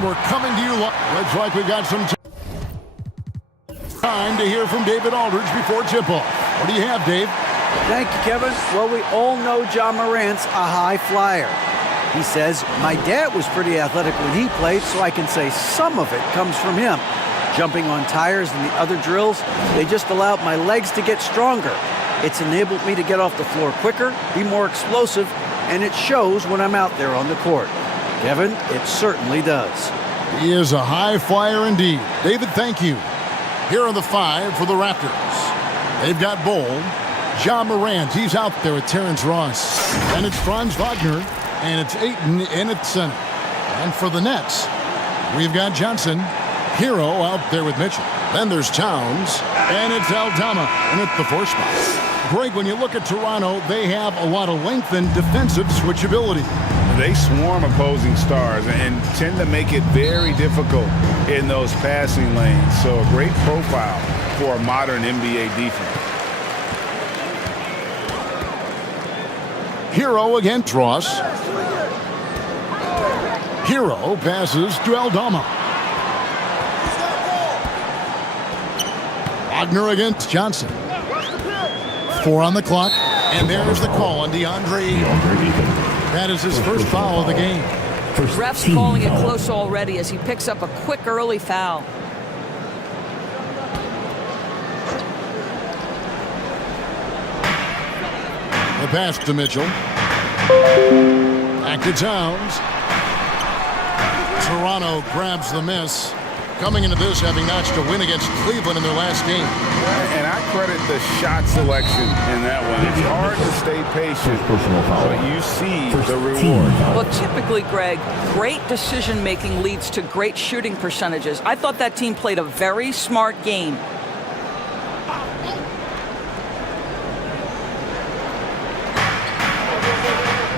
And we're coming to you live. Looks like we got some time to hear from David Aldridge before tip-off. What do you have, Dave? Thank you, Kevin. Well, we all know Ja Morant's a high flyer. He says, my dad was pretty athletic when he played, so I can say some of it comes from him. Jumping on tires and the other drills, they just allowed my legs to get stronger. It's enabled me to get off the floor quicker, be more explosive, and it shows when I'm out there on the court. Kevin, it certainly does. He is a high flyer indeed. David, thank you. Here are the 5 for the Raptors. They've got Bol, Ja Morant, he's out there with Terrence Ross. And it's Franz Wagner, and it's Ayton in at center. And for the Nets, we've got Johnson, Hero out there with Mitchell. Then there's Towns, and it's Aldama in at the 4 spot. Greg, when you look at Toronto, they have a lot of length and defensive switchability. They swarm opposing stars and tend to make it very difficult in those passing lanes. So a great profile for a modern NBA defense. Hero against Ross. Hero passes to Aldama. Wagner against Johnson. 4 on the clock, and there's the call on DeAndre. That is his first foul of the game. Ref's calling it close already as he picks up a quick early foul. The pass to Mitchell. Back to Towns. Toronto grabs the miss. Coming into this, having notched a win against Cleveland in their last game. And I credit the shot selection in that one. It's hard to stay patient, but you see the reward. Well, typically, Greg, great decision-making leads to great shooting percentages. I thought that team played a very smart game.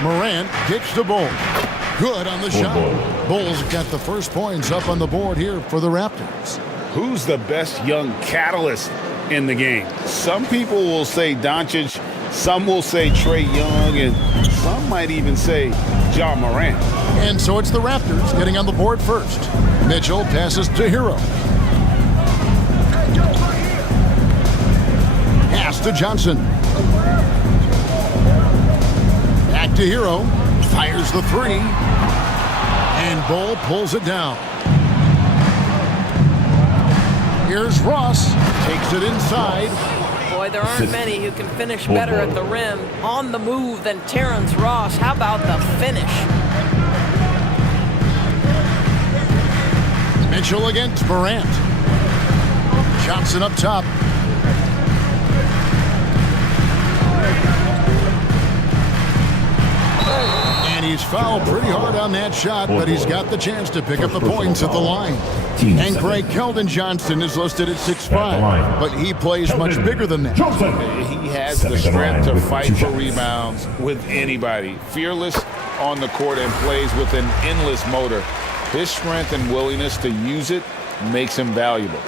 Morant kicks the ball. Good on the shot. Bulls got the first points up on the board here for the Raptors. Who's the best young catalyst in the game? Some people will say Doncic, some will say Trae Young, and some might even say Ja Morant. And so it's the Raptors getting on the board first. Mitchell passes to Hero. Pass to Johnson. Back to Hero. Fires the 3. And Bol pulls it down. Here's Ross. Takes it inside. Boy, there aren't many who can finish better at the rim on the move than Terrence Ross. How about the finish? Mitchell against Morant. Johnson up top. And he's fouled pretty hard on that shot, but he's got the chance to pick up the points at the line. And Greg, Keldon Johnson is listed at 6'5", but he plays much bigger than that. He has the strength to fight for rebounds with anybody. Fearless on the court and plays with an endless motor. His strength and willingness to use it makes him valuable.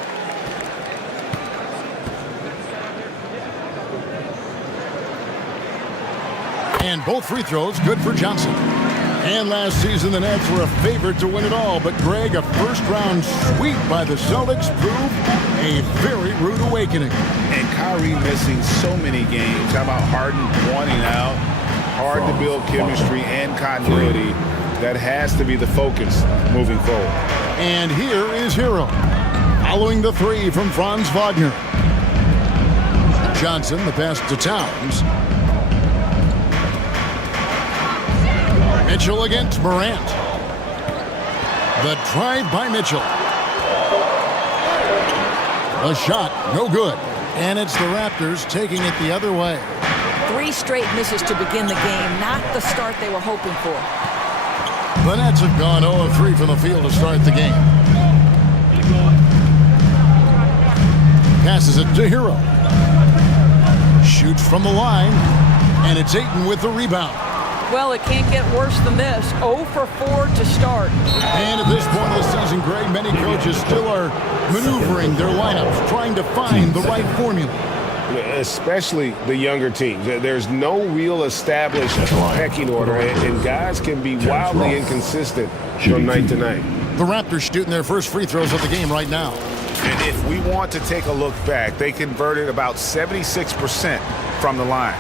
And both free throws good for Johnson. And last season, the Nets were a favorite to win it all. But, Greg, a first-round sweep by the Celtics proved a very rude awakening. And Kyrie missing so many games. How about Harden wanting out? Hard to build chemistry and continuity. That has to be the focus moving forward. And here is Hero. Following the 3 from Franz Wagner. Johnson, the pass to Towns. Mitchell against Morant. The drive by Mitchell. A shot, no good. And it's the Raptors taking it the other way. 3 straight misses to begin the game, not the start they were hoping for. The Nets have gone 0 of 3 from the field to start the game. Passes it to Hero. Shoots from the line, and it's Ayton with the rebound. Well, it can't get worse than this. 0 for 4 to start. And at this point of the season, Greg, many coaches still are maneuvering their lineups, trying to find the right formula. Especially the younger teams. There's no real established pecking order, and guys can be wildly inconsistent from night to night. The Raptors shooting their first free throws of the game right now. And if we want to take a look back, they converted about 76% from the line.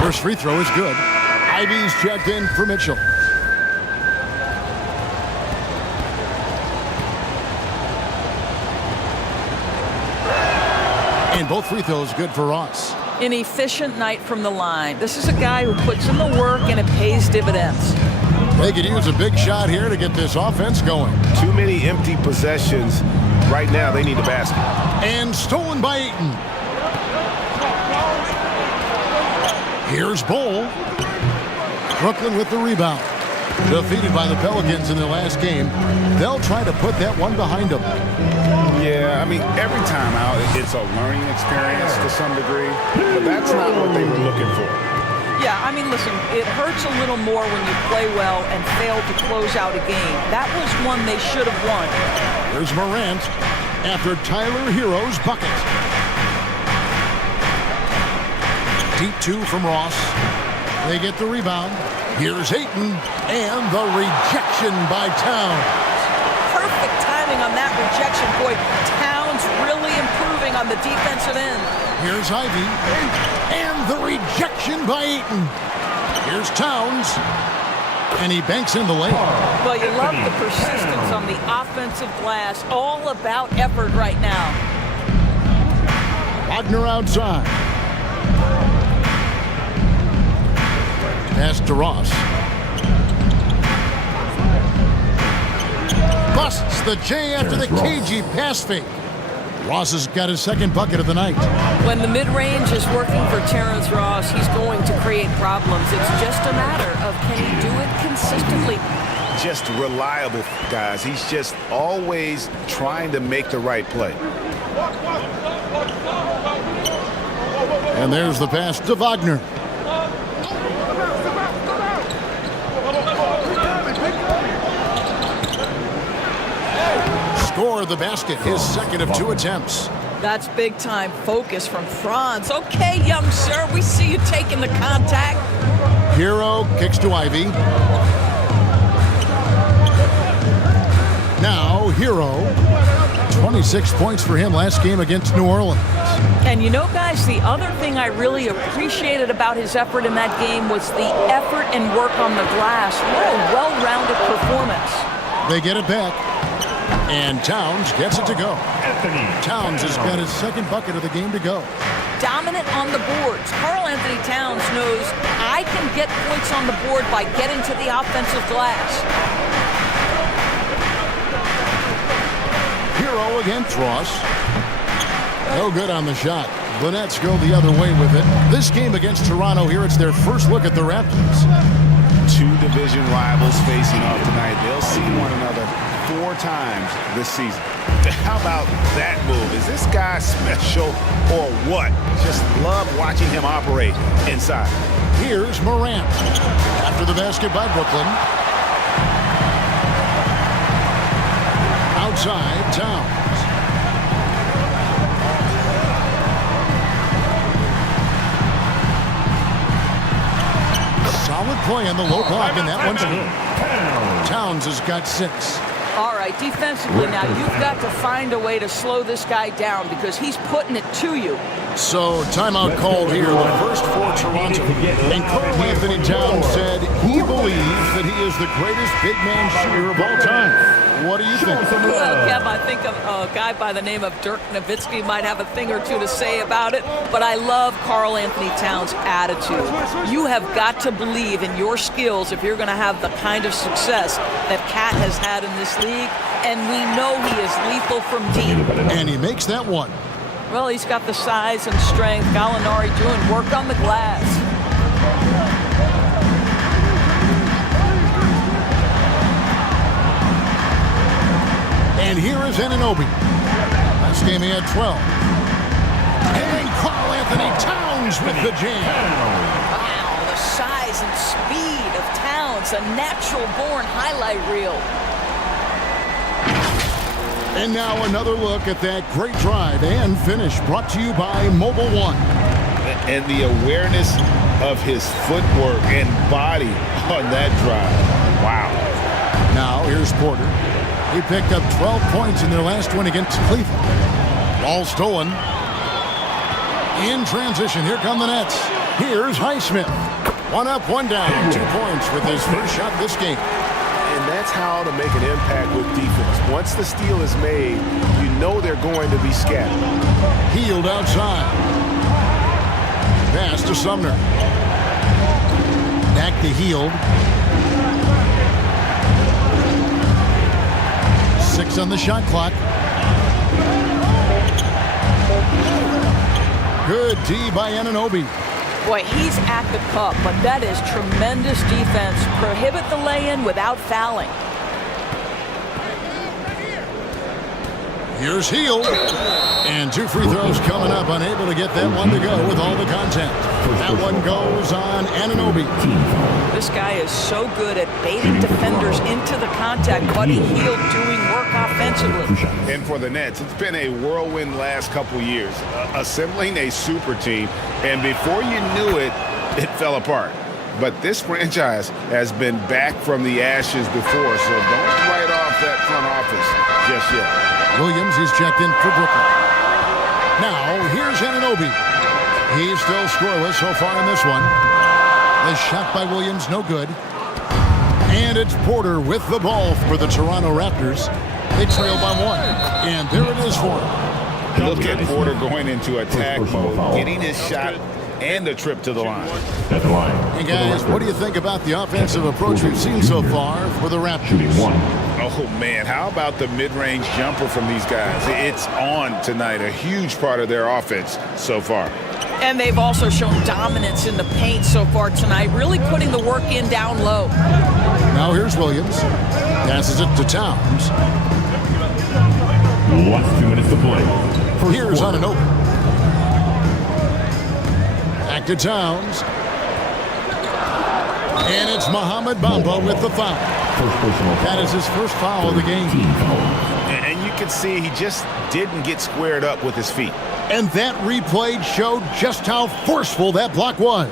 First free throw is good. Ivy's checked in for Mitchell. And both free throws good for Ross. An efficient night from the line. This is a guy who puts in the work and it pays dividends. They could use a big shot here to get this offense going. Too many empty possessions. Right now, they need a basket. And stolen by Ayton. Here's Bull. Brooklyn with the rebound. Defeated by the Pelicans in their last game. They'll try to put that one behind them. Yeah, I mean, every time out, it's a learning experience to some degree. But that's not what they were looking for. Yeah, I mean, listen, it hurts a little more when you play well and fail to close out a game. That was one they should have won. Here's Morant after Tyler Hero's bucket. Deep two from Ross. They get the rebound. Here's Ayton, and the rejection by Towns. Perfect timing on that rejection. Boy, Towns really improving on the defensive end. Here's Ivy, and the rejection by Ayton. Here's Towns, and he banks in the lane. Well, you love the persistence on the offensive glass. All about effort right now. Wagner outside. Pass to Ross. Busts the J after the cagey pass fake. Ross has got his second bucket of the night. When the mid-range is working for Terrence Ross, he's going to create problems. It's just a matter of can he do it consistently. Just reliable, guys. He's just always trying to make the right play. And there's the pass to Wagner. Score the basket, his second of 2 attempts. That's big-time focus from Franz. Okay, young sir, we see you taking the contact. Hero kicks to Ivy. Now, Hero. 26 points for him last game against New Orleans. And you know, guys, the other thing I really appreciated about his effort in that game was the effort and work on the glass. What a well-rounded performance. They get it back. And Towns gets it to go. Towns has got his second bucket of the game to go. Dominant on the boards. Karl Anthony Towns knows I can get points on the board by getting to the offensive glass. Hero against Ross. No good on the shot. The Nets go the other way with it. This game against Toronto here, it's their first look at the Raptors. 2 division rivals facing off tonight. They'll see one another 4 times this season. How about that move? Is this guy special or what? Just love watching him operate inside. Here's Morant. After the basket by Brooklyn. Outside, Towns. Solid play on the low block, and that one's good. Towns has got 6. All right, defensively now, you've got to find a way to slow this guy down because he's putting it to you. So, timeout called here, the first for Toronto. And Karl Anthony Towns said he believes that he is the greatest big man shooter of all time. What do you think? Well, Kev, I think a guy by the name of Dirk Nowitzki might have a thing or two to say about it, but I love Karl Anthony Towns' attitude. You have got to believe in your skills if you're going to have the kind of success that Cat has had in this league, and we know he is lethal from deep. And he makes that one. Well, he's got the size and strength. Gallinari doing work on the glass. And here is Anunoby. Last game he had 12. And Karl Anthony Towns with the jam. Wow, the size and speed of Towns, a natural-born highlight reel. And now another look at that great drive and finish brought to you by Mobile One. And the awareness of his footwork and body on that drive. Wow. Now here's Porter. He picked up 12 points in their last win against Cleveland. Ball stolen. In transition, here come the Nets. Here's Highsmith. One up, one down. 2 points with his first shot this game. And that's how to make an impact with defense. Once the steal is made, you know they're going to be scattered. Hield outside. Pass to Sumner. Back to Hield. 6 on the shot clock. Good D by Anunoby. Boy, he's at the cup, but that is tremendous defense. Prohibit the lay-in without fouling. Here's Hield. And 2 free throws coming up. Unable to get that one to go with all the contact. That one goes on Anunoby. This guy is so good at baiting defenders into the contact. Buddy Hield doing work offensively. And for the Nets, it's been a whirlwind last couple years. Assembling a super team, and before you knew it, it fell apart. But this franchise has been back from the ashes before, so don't write off that front office just yet. Williams, he's checked in for Brooklyn. Now, here's Anunoby. He's still scoreless so far in this one. The shot by Williams, no good. And it's Porter with the ball for the Toronto Raptors. They trail by 1. And there it is for him. Look at Porter going into attack mode, getting his shot and a trip to the line. Hey, guys, what do you think about the offensive approach we've seen so far for the Raptors? Oh, man, how about the mid-range jumper from these guys? It's on tonight, a huge part of their offense so far. And they've also shown dominance in the paint so far tonight, really putting the work in down low. Now here's Williams. Passes it to Towns. Last 2 minutes to play. Here's Anunoby. Back to Towns. And it's Mohamed Bamba with the foul. That is his first foul of the game. And you can see he just didn't get squared up with his feet. And that replay showed just how forceful that block was.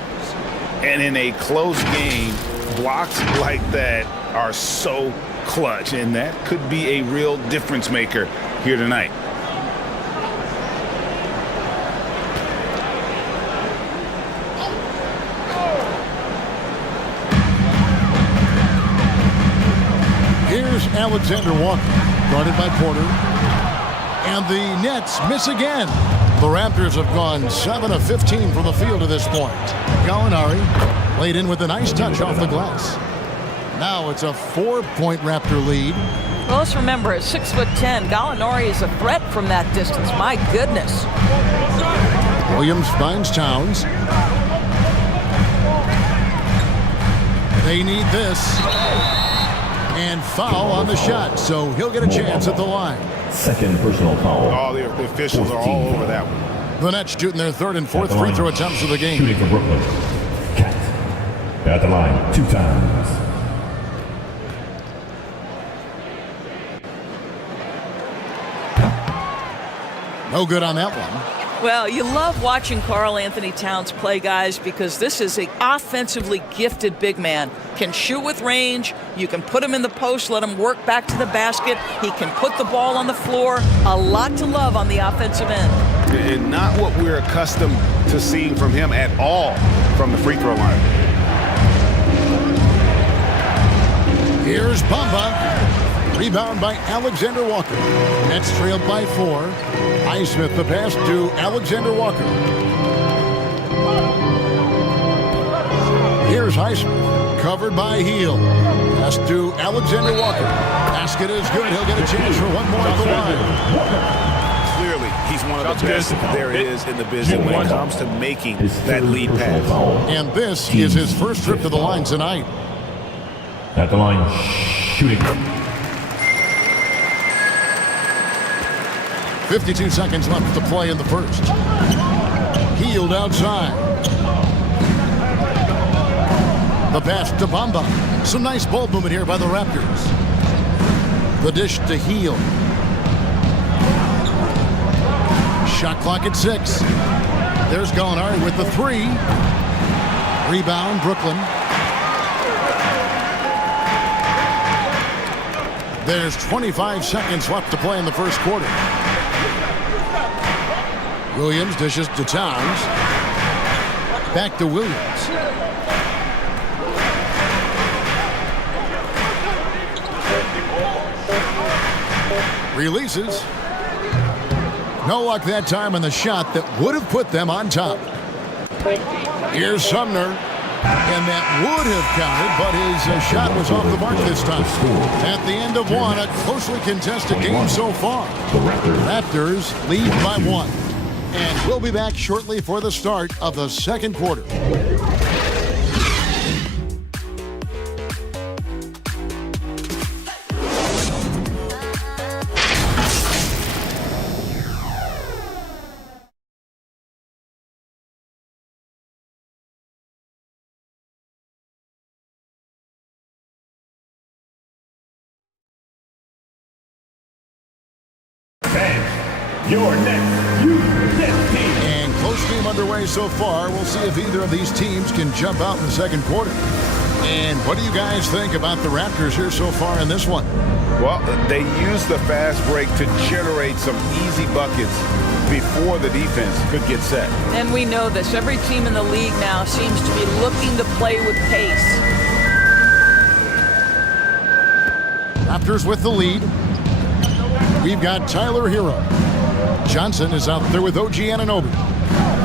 And in a close game, blocks like that are so clutch, and that could be a real difference maker here tonight. Here's Alexander Walker, guarded by Porter. And the Nets miss again. The Raptors have gone 7 of 15 from the field to this point. Gallinari laid in with a nice touch off the glass. Now it's a 4-point Raptor lead. Well, let's remember, at 6'10", Gallinari is a threat from that distance. My goodness. Williams finds Towns. They need this. And foul on the shot, so he'll get a chance at the line. Second personal foul. All the officials are all over that one. The Nets shooting their 3rd and 4th free throw attempts of the game. Shooting for Brooklyn. Cat. At the line 2 times. No good on that one. Well, you love watching Karl Anthony Towns play, guys, because this is an offensively gifted big man. Can shoot with range. You can put him in the post, let him work back to the basket. He can put the ball on the floor. A lot to love on the offensive end. And not what we're accustomed to seeing from him at all from the free throw line. Here's Bamba. Rebound by Alexander Walker. Nets trailed by 4. Highsmith the pass to Alexander Walker. Here's Highsmith. Covered by Hield. Pass to Alexander Walker. Basket is good. He'll get a chance for one more at the line. Clearly, he's one of the best there is in the business when it comes to making that lead pass. And this is his first trip to the line tonight. At the line, shooting. 52 seconds left to play in the first. Hield outside. The pass to Bamba. Some nice ball movement here by the Raptors. The dish to Hield. Shot clock at 6. There's Gallinari with the 3. Rebound, Brooklyn. There's 25 seconds left to play in the first quarter. Williams dishes to Towns. Back to Williams. Releases. No luck that time on the shot that would have put them on top. Here's Sumner. And that would have counted, but his shot was off the mark this time. At the end of one, a closely contested game so far. Raptors lead by 1. And we'll be back shortly for the start of the second quarter. Your next team. And close game underway so far. We'll see if either of these teams can jump out in the second quarter. And what do you guys think about the Raptors here so far in this one? Well, they use the fast break to generate some easy buckets before the defense could get set. And we know this. Every team in the league now seems to be looking to play with pace. Raptors with the lead. We've got Tyler Hero. Johnson is out there with OG Anunoby.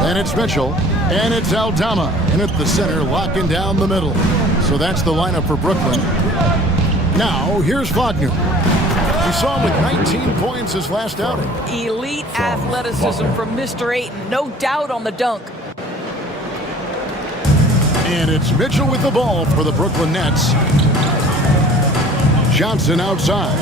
And it's Mitchell. And it's Aldama. And at the center, locking down the middle. So that's the lineup for Brooklyn. Now, here's Wagner. We saw him with 19 points his last outing. Elite athleticism from Mr. Ayton. No doubt on the dunk. And it's Mitchell with the ball for the Brooklyn Nets. Johnson outside.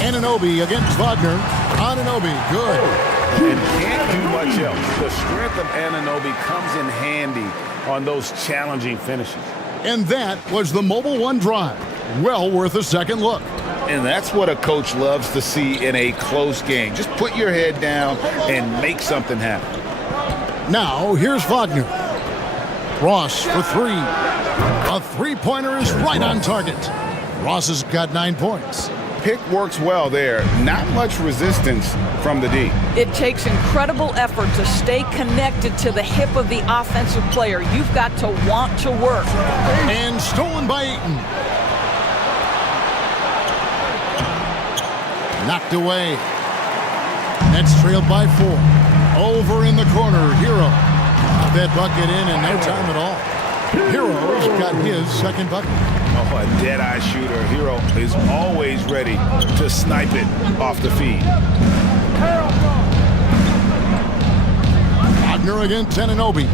Anunoby against Wagner. Anunoby, good. And can't do much else. The strength of Anunoby comes in handy on those challenging finishes. And that was the Mobile One drive. Well worth a second look. And that's what a coach loves to see in a close game. Just put your head down and make something happen. Now, here's Wagner. Ross for 3. A three-pointer is right on target. Ross has got 9 points. Pick works well there. Not much resistance from the D. It takes incredible effort to stay connected to the hip of the offensive player. You've got to want to work. And stolen by Ayton. Knocked away. Nets trailed by 4. Over in the corner, Hero. Got that bucket in no time at all. Hero's got his second bucket. Oh, a dead-eye shooter. Hero is always ready to snipe it off the feed. Wagner against Anunoby.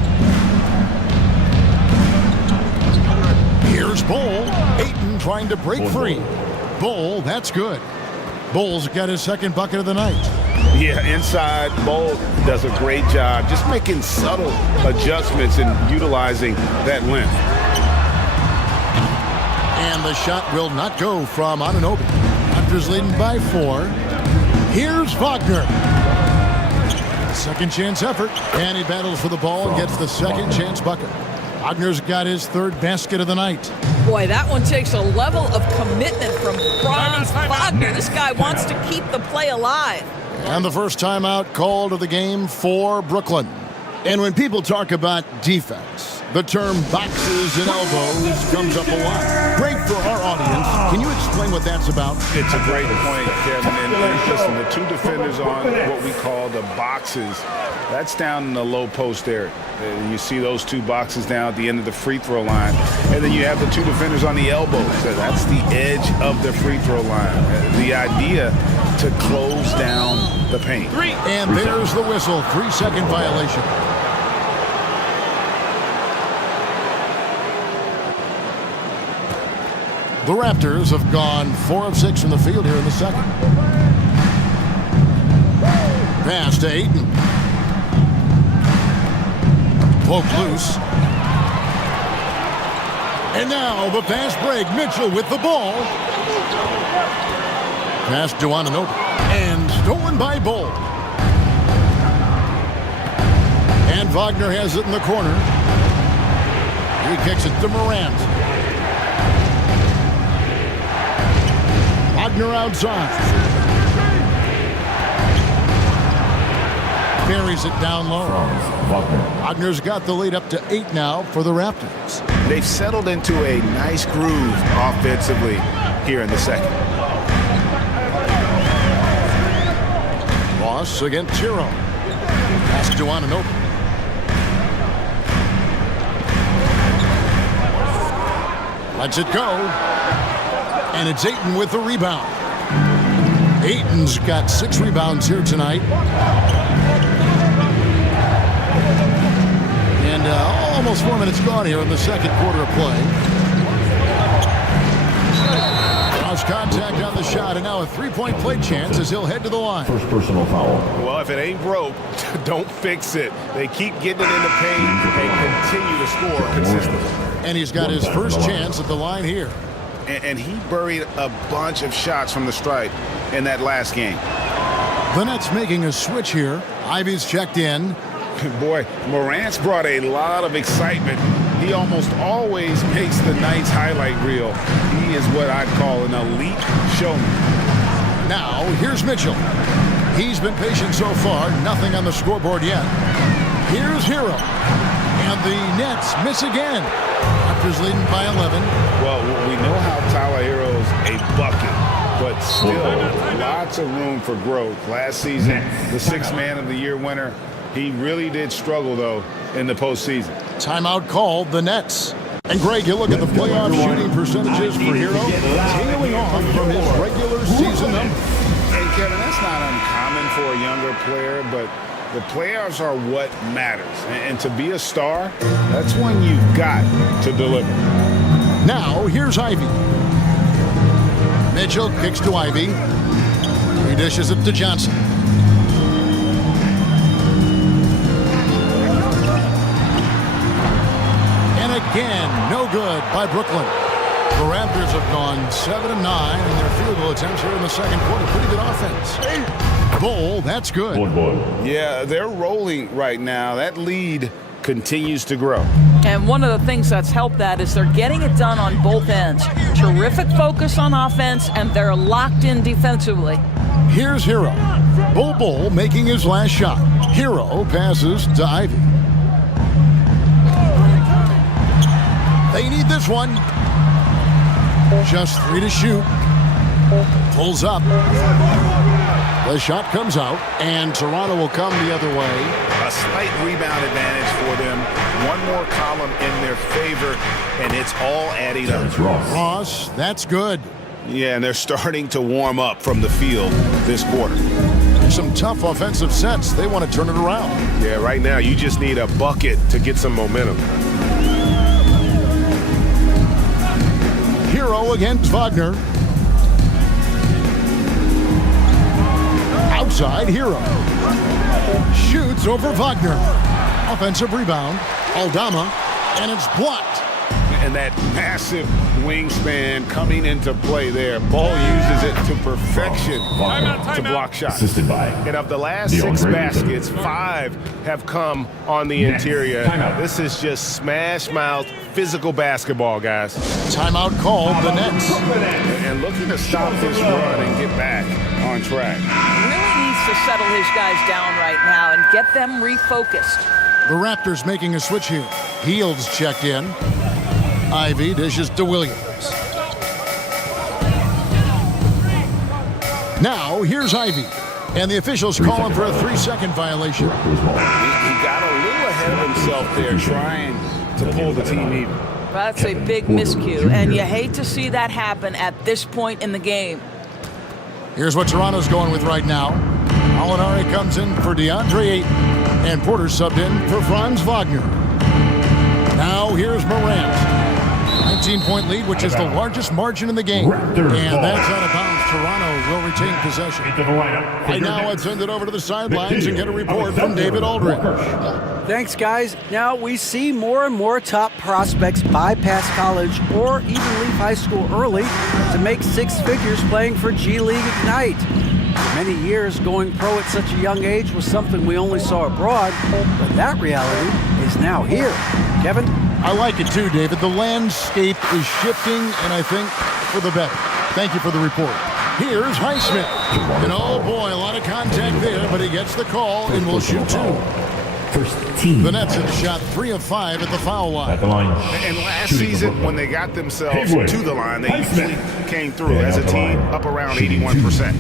Here's Bull. Ayton trying to break free. Bull, that's good. Bull's got his second bucket of the night. Yeah, inside, Bull does a great job just making subtle adjustments and utilizing that length. And the shot will not go from Anunoby. Raptors leading by 4. Here's Wagner. Second chance effort. And he battles for the ball and gets the second chance bucket. Wagner's got his third basket of the night. Boy, that one takes a level of commitment from Franz Wagner. This guy wants to keep the play alive. And the first timeout called of the game for Brooklyn. And when people talk about defense, the term boxes and elbows comes up a lot. Great for our audience. Can you explain what that's about? It's a great point, Kevin. And listen, the two defenders on what we call the boxes, that's down in the low post area. And you see those two boxes down at the end of the free throw line. And then you have the two defenders on the elbows. So that's the edge of the free throw line. The idea to close down the paint. And there's the whistle. 3-second violation. The Raptors have gone 4 of 6 from the field here in the second. Pass to Ayton. Poke loose. And now the fast break. Mitchell with the ball. Pass to Anunoby. And Stolen by Bull. And Wagner has it in the corner. He kicks it to Morant. Wagner outside. Buries it down low. Wagner's got the lead up to 8 now for the Raptors. They've settled into a nice groove offensively here in the second. Ross against Hero. Pass to Ananobi. Lets it go. And it's Ayton with the rebound. Ayton's got 6 rebounds here tonight. And almost 4 minutes gone here in the second quarter of play. Lost contact on the shot, and now a 3-point play chance as he'll head to the line. First personal foul. Well, if it ain't broke, don't fix it. They keep getting it in the paint and continue to score consistently. And he's got his first chance at the line here. And he buried a bunch of shots from the stripe in that last game. The Nets making a switch here. Ivy's checked in. Boy, Morant's brought a lot of excitement. He almost always makes the night's highlight reel. He is what I'd call an elite showman. Now, here's Mitchell. He's been patient so far. Nothing on the scoreboard yet. Here's Hero. And the Nets miss again. Raptors leading by 11. Well, we know how Tyler Hero's a bucket, but still lots of room for growth. Last season, the 6th Man of the Year winner. He really did struggle, though, in the postseason. Timeout called, the Nets. And Greg, you look at the playoff shooting percentages for Hero, tailing off from his regular season number. And Kevin, that's not uncommon for a younger player, but the playoffs are what matters. And to be a star, that's when you've got to deliver. Now, here's Ivy. Mitchell kicks to Ivy. He dishes it to Johnson. Again, no good by Brooklyn. The Raptors have gone 7 of 9 in their field goal attempts here in the second quarter. Pretty good offense. Bull, that's good. Yeah, they're rolling right now. That lead continues to grow. And one of the things that's helped that is they're getting it done on both ends. Terrific focus on offense, and they're locked in defensively. Here's Hero. Bull making his last shot. Hero passes to Ivy. They need this one. Just 3 to shoot. Pulls up. The shot comes out, and Toronto will come the other way. A slight rebound advantage for them. One more column in their favor, and it's all adding up. Ross, that's good. Yeah, and they're starting to warm up from the field this quarter. Some tough offensive sets. They want to turn it around. Yeah, right now you just need a bucket to get some momentum. Hero against Wagner. Outside Hero. Shoots over Wagner. Offensive rebound. Aldama. And it's blocked. And that massive wingspan coming into play there. Ball uses it to perfection to block shots. Assisted by. And of the last 6 baskets, 5 have come on the interior. This is just smash mouth physical basketball, guys. Timeout called, the Nets. And looking to stop this run and get back on track. Really needs to settle his guys down right now and get them refocused. The Raptors making a switch here. Heald's checked in. Ivy dishes to Williams. Now, here's Ivy. And the officials calling for a 3-second violation. He got a little ahead of himself there trying to pull the team even. That's a big miscue, and you hate to see that happen at this point in the game. Here's what Toronto's going with right now. Alinari comes in for DeAndre Ayton, and Porter subbed in for Franz Wagner. Now here's Morant. 19-point lead, which is the largest margin in the game. And that's out of bounds. Toronto will retain possession. And now let's send it over to the sidelines and get a report from David Aldridge. Thanks, guys. Now we see more and more top prospects bypass college or even leave high school early to make 6 figures playing for G League Ignite. For many years, going pro at such a young age was something we only saw abroad, but that reality is now here. Kevin? I like it too, David. The landscape is shifting, and I think for the better. Thank you for the report. Here's Highsmith. And oh boy, a lot of contact there, but he gets the call and will shoot 2. First team. The Nets have shot 3 of 5 at the foul line. At the line. And last season, when they got themselves to the line, they usually came through as a team up around 81%.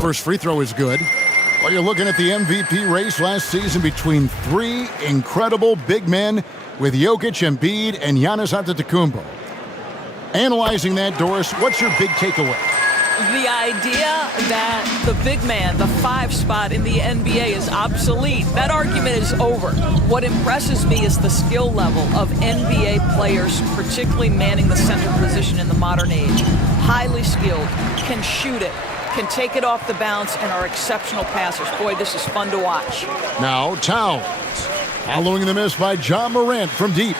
First free throw is good. Well, you're looking at the MVP race last season between 3 incredible big men with Jokic, Embiid, and Giannis Antetokounmpo. Analyzing that, Doris, what's your big takeaway? The idea that the big man, the 5 spot in the NBA is obsolete. That argument is over. What impresses me is the skill level of NBA players, particularly manning the center position in the modern age. Highly skilled, can shoot it, can take it off the bounce, and are exceptional passers. Boy, this is fun to watch. Now Towns, following the miss by Ja Morant from deep.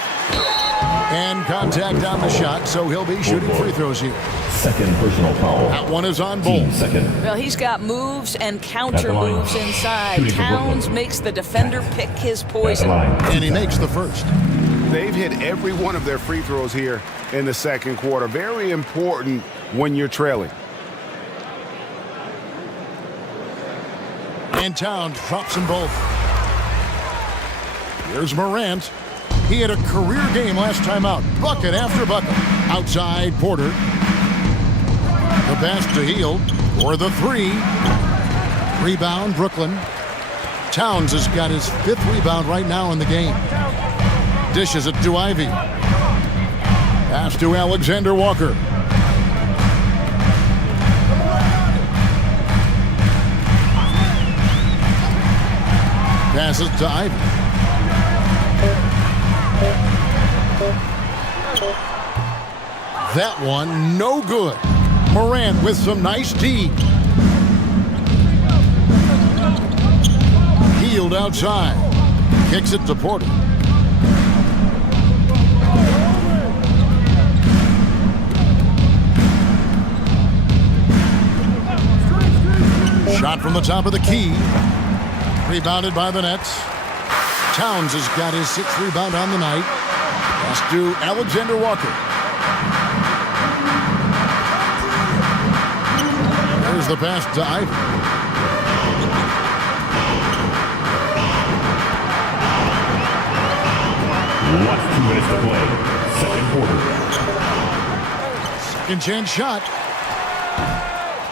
And contact on the shot, so he'll be shooting free throws here. Second personal foul. That one is on Bull. Second. Well, he's got moves and counter moves inside. Towns makes the defender pick his poison. And he makes the first. They've hit every one of their free throws here in the second quarter. Very important when you're trailing. And Towns drops them both. Here's Morant. He had a career game last time out. Bucket after bucket. Outside, Porter. The pass to Hield for the 3. Rebound, Brooklyn. Towns has got his 5th rebound right now in the game. Dishes it to Ivy. Pass to Alexander Walker. Passes to Ivy. That one, no good. Morant with some nice D. Hield outside. Kicks it to Porter. Shot from the top of the key. Rebounded by the Nets. Towns has got his 6th rebound on the night. Pass to Alexander Walker. There's the pass to Ivy. Last 2 minutes to play. Second quarter. Second chance shot.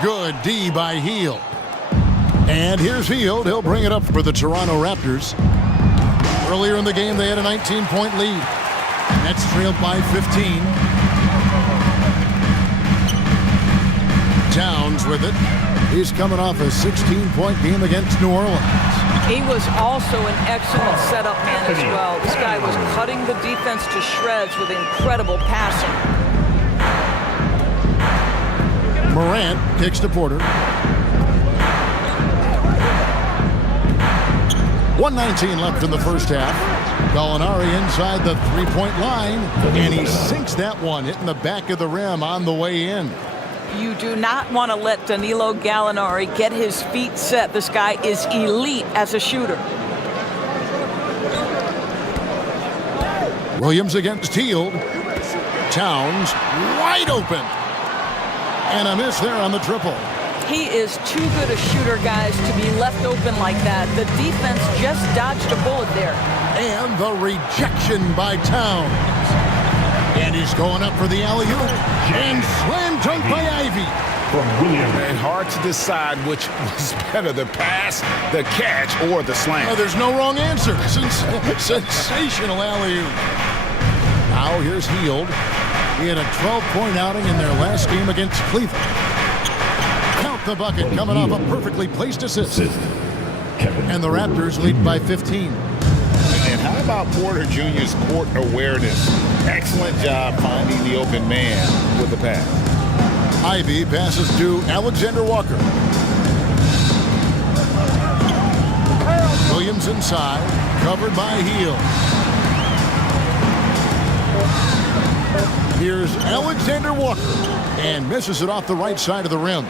Good D by Hield. And here's Hield. He'll bring it up for the Toronto Raptors. Earlier in the game, they had a 19-point lead. Nets trailed by 15. Towns with it. He's coming off a 16-point game against New Orleans. He was also an excellent setup man as well. This guy was cutting the defense to shreds with incredible passing. Morant kicks to Porter. 1:19 left in the first half. Gallinari inside the 3-point line, and he sinks that one, hitting the back of the rim on the way in. You do not want to let Danilo Gallinari get his feet set. This guy is elite as a shooter. Williams against Hield. Towns wide open. And a miss there on the triple. He is too good a shooter, guys, to be left open like that. The defense just dodged a bullet there. And the rejection by Towns. And he's going up for the alley-oop. And slam dunk by Ivy. From Williams. And hard to decide which was better, the pass, the catch, or the slam. Oh, there's no wrong answer. Sensational alley-oop. Now here's Hield. He had a 12-point outing in their last game against Cleveland. Count the bucket coming off a perfectly placed assist. And the Raptors lead by 15. And how about Porter Jr.'s court awareness? Excellent job finding the open man with the pass. Ivy passes to Alexander Walker. Williams inside, covered by Hield. Here's Alexander Walker, and misses it off the right side of the rim.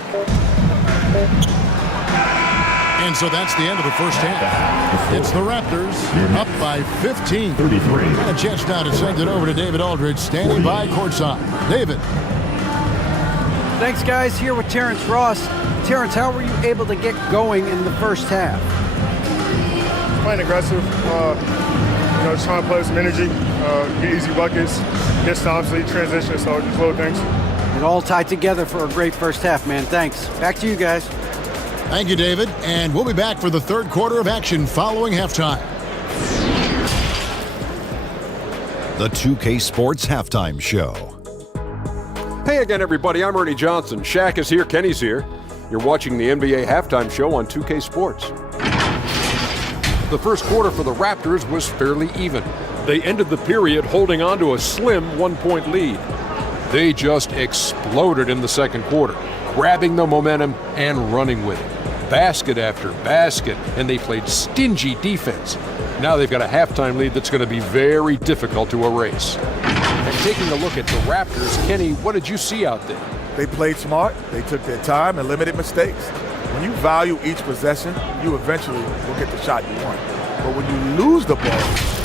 And so that's the end of the first half. It's the Raptors up by 15. 33. And a chance now to send it over to David Aldridge, standing by courtside. David. Thanks, guys. Here with Terrence Ross. Terrence, how were you able to get going in the first half? Playing aggressive, just trying to play with some energy, get easy buckets, get stops, lead transition, so just little things. It all tied together for a great first half, man. Thanks. Back to you guys. Thank you, David. And we'll be back for the third quarter of action following halftime. The 2K Sports Halftime Show. Hey again, everybody. I'm Ernie Johnson. Shaq is here. Kenny's here. You're watching the NBA Halftime Show on 2K Sports. The first quarter for the Raptors was fairly even. They ended the period holding on to a slim 1-point lead. They just exploded in the second quarter, grabbing the momentum and running with it. Basket after basket, and they played stingy defense. Now they've got a halftime lead that's going to be very difficult to erase. And taking a look at the Raptors, Kenny, what did you see out there? They played smart, they took their time and limited mistakes. When you value each possession, you eventually will get the shot you want. But when you lose the ball,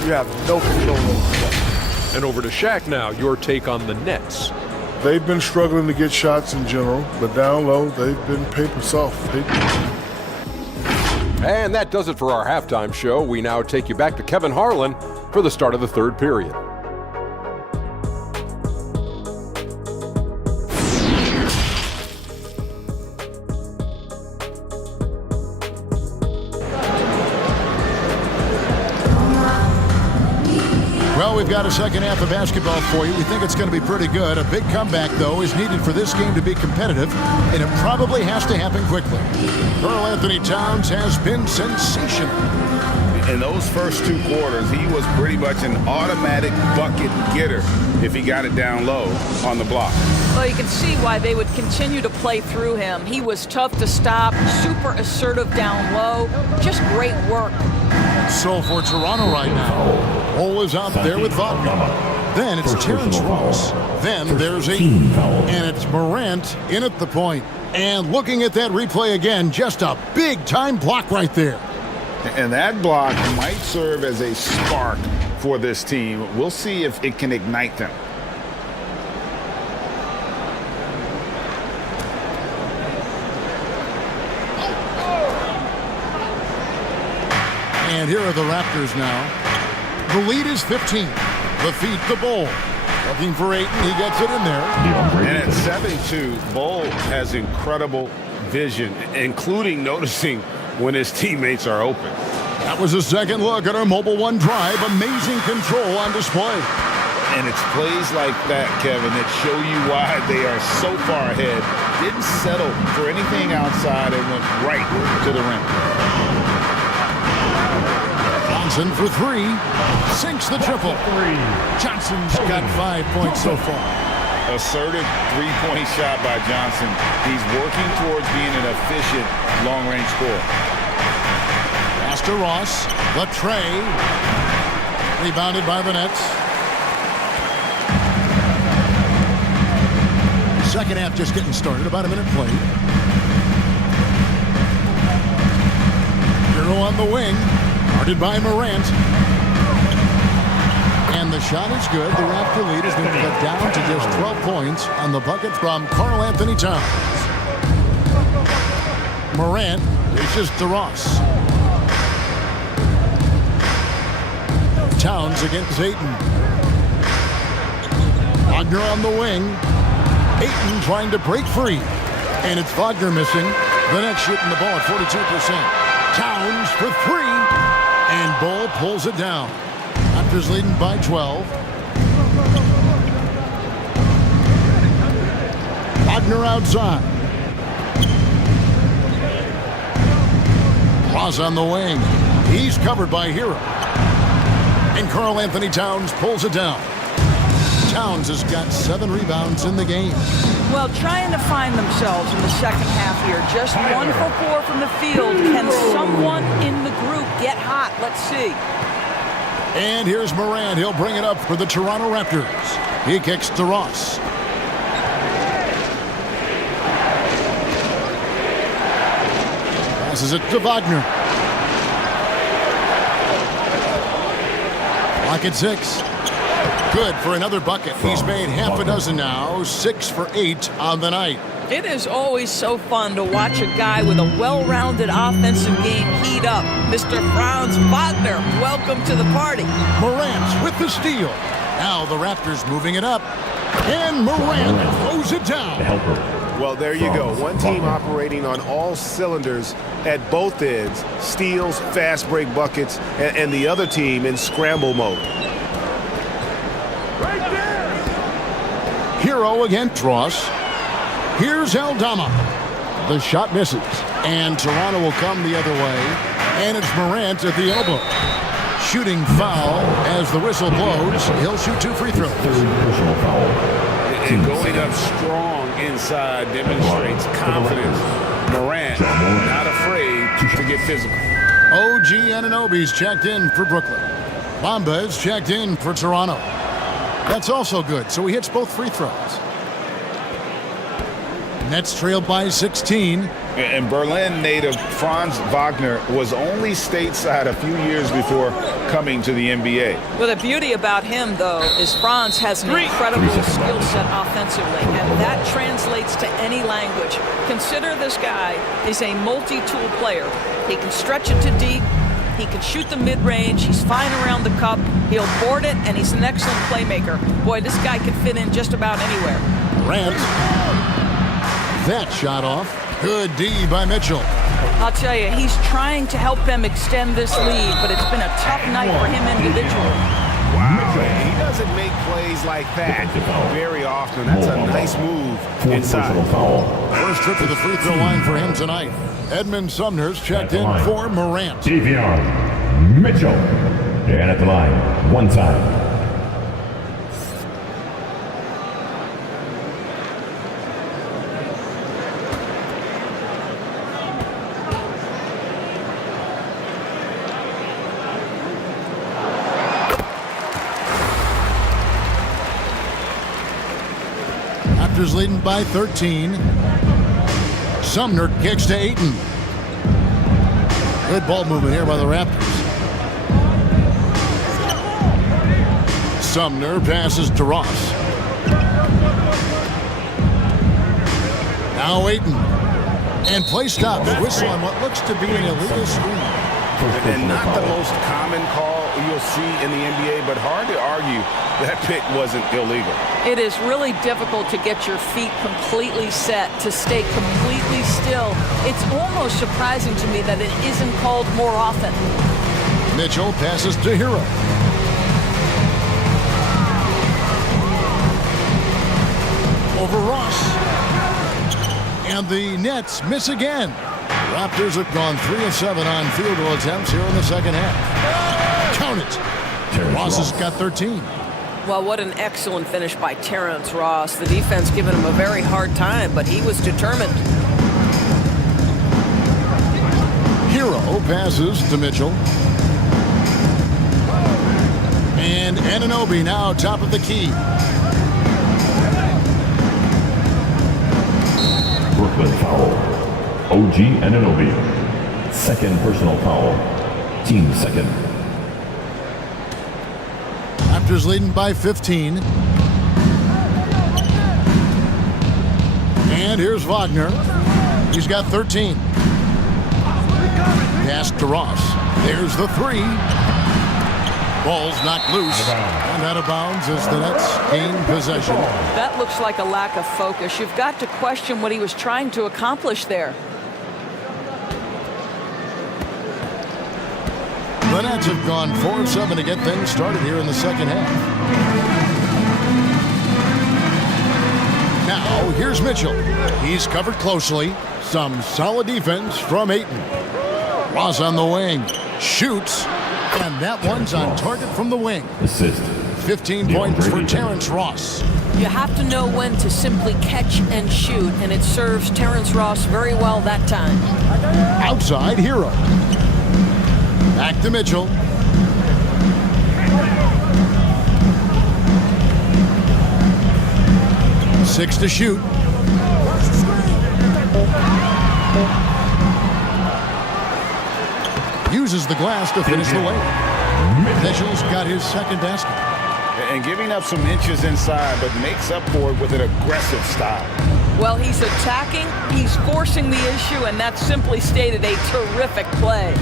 you have no control over the ball. And over to Shaq now, your take on the Nets. They've been struggling to get shots in general, but down low, they've been paper soft. And that does it for our halftime show. We now take you back to Kevin Harlan for the start of the third period. Well, we've got a second half of basketball for you. We think it's going to be pretty good. A big comeback, though, is needed for this game to be competitive, and it probably has to happen quickly. Karl Anthony Towns has been sensational. In those first two quarters, he was pretty much an automatic bucket getter if he got it down low on the block. Well, you can see why they would continue to play through him. He was tough to stop, super assertive down low, just great work. So for Toronto right now, Cole is out there with Wagner. Then it's Terrence Ross. Then there's Ayton. And it's Morant in at the point. And looking at that replay again, just a big-time block right there. And that block might serve as a spark for this team. We'll see if it can ignite them. And here are the Raptors now. The lead is 15. The feed to Bol. Looking for Ayton. He gets it in there. And at 7-2, Bol has incredible vision, including noticing when his teammates are open. That was a second look at our Mobile One drive. Amazing control on display. And it's plays like that, Kevin, that show you why they are so far ahead. Didn't settle for anything outside and went right to the rim. Johnson for three. Sinks the triple. Johnson's got 5 points so far. Assertive three-point shot by Johnson. He's working towards being an efficient long-range scorer. Pass to Ross. Latrey. Rebounded by the Nets. Second half just getting started. About a minute played. Hero on the wing. Guarded by Morant. And the shot is good. The Raptor lead has been cut down to just 12 points on the bucket from Karl Anthony Towns. Morant dishes to Ross. Towns against Ayton. Wagner on the wing. Ayton trying to break free. And it's Wagner missing. The Nets shooting the ball at 42%. Towns for three. And Bol pulls it down. Raptors leading by 12. Wagner outside. Ross on the wing. He's covered by Hero. And Karl Anthony Towns pulls it down. Towns has got 7 rebounds in the game. Well, trying to find themselves in the second half here. Just 1 for 4 from the field. Can someone in the group get hot? Let's see. And here's Morant. He'll bring it up for the Toronto Raptors. He kicks to Ross. Passes it to Wagner. Clock at 6. Good for another bucket. He's made half a dozen now. 6 for 8 on the night. It is always so fun to watch a guy with a well-rounded offensive game heat up. Mr. Franz Wagner, welcome to the party. Morant with the steal. Now the Raptors moving it up. And Morant throws it down. Well, there you go. One team operating on all cylinders at both ends. Steals, fast break buckets, and the other team in scramble mode. Hero against Ross. Here's Aldama. The shot misses. And Toronto will come the other way. And it's Morant at the elbow. Shooting foul as the whistle blows. He'll shoot 2 free throws. And going up strong inside demonstrates confidence. Morant not afraid to get physical. OG Anunoby's checked in for Brooklyn. Bamba's checked in for Toronto. That's also good, so he hits both free throws. Nets trailed by 16. And Berlin native Franz Wagner was only stateside a few years before coming to the NBA. Well, the beauty about him, though, is Franz has an incredible skill set offensively, and that translates to any language. Consider this guy is a multi-tool player. He can stretch it to deep. He can shoot the mid-range. He's fine around the cup. He'll board it, and he's an excellent playmaker. Boy, this guy can fit in just about anywhere. Morant. That shot off. Good D by Mitchell. I'll tell you, he's trying to help them extend this lead, but it's been a tough night for him individually. Wow, he doesn't make plays like that very often. That's a nice move inside. First trip to the free throw line for him tonight. Edmund Sumner's checked in for Morant. Davion Mitchell. And at the line, one time. Raptors leading by 13. Sumner kicks to Ayton. Good ball movement here by the Raptors. Sumner passes to Ross. Now Ayton. And play stops. Whistle on what looks to be an illegal screen. And not the most common call you'll see in the NBA, but hard to argue that pick wasn't illegal. It is really difficult to get your feet completely set, to stay completely still. It's almost surprising to me that it isn't called more often. Mitchell passes to Hero. Over Ross. And the Nets miss again. Raptors have gone 3 of 7 on field goal attempts here in the second half. Count it. Ross has got 13. Well, what an excellent finish by Terrence Ross. The defense giving him a very hard time, but he was determined. Hero passes to Mitchell. And Anunoby now top of the key. Brooklyn foul. OG Anunoby. Second personal foul. Team second. Raptors leading by 15. And here's Wagner. He's got 13. Pass to Ross. There's the 3. Ball's knocked loose and out of bounds as the Nets gain possession. That looks like a lack of focus. You've got to question what he was trying to accomplish there. The Nets have gone 4 of 7 to get things started here in the second half. Now, here's Mitchell. He's covered closely. Some solid defense from Ayton. Ross on the wing. Shoots. And that one's on target from the wing. Assist. 15 points for Terrence Ross. You have to know when to simply catch and shoot, and it serves Terrence Ross very well that time. Outside Hero. Back to Mitchell. 6 to shoot. Uses the glass to finish the layup. Mitchell's got his second basket. And giving up some inches inside, but makes up for it with an aggressive style. Well, he's attacking, he's forcing the issue, and that's simply stated a terrific play.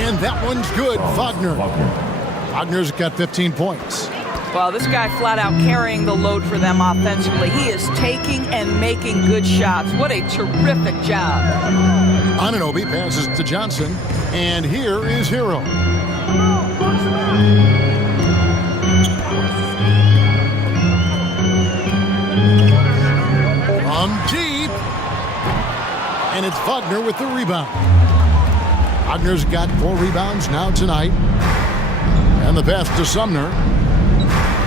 And that one's good, Wagner. Wagner's got 15 points. Well, this guy flat out carrying the load for them offensively. He is taking and making good shots. What a terrific job. Anunoby passes to Johnson, and here is Hero. From deep, and it's Wagner with the rebound. Wagner's got 4 rebounds now tonight. And the pass to Sumner.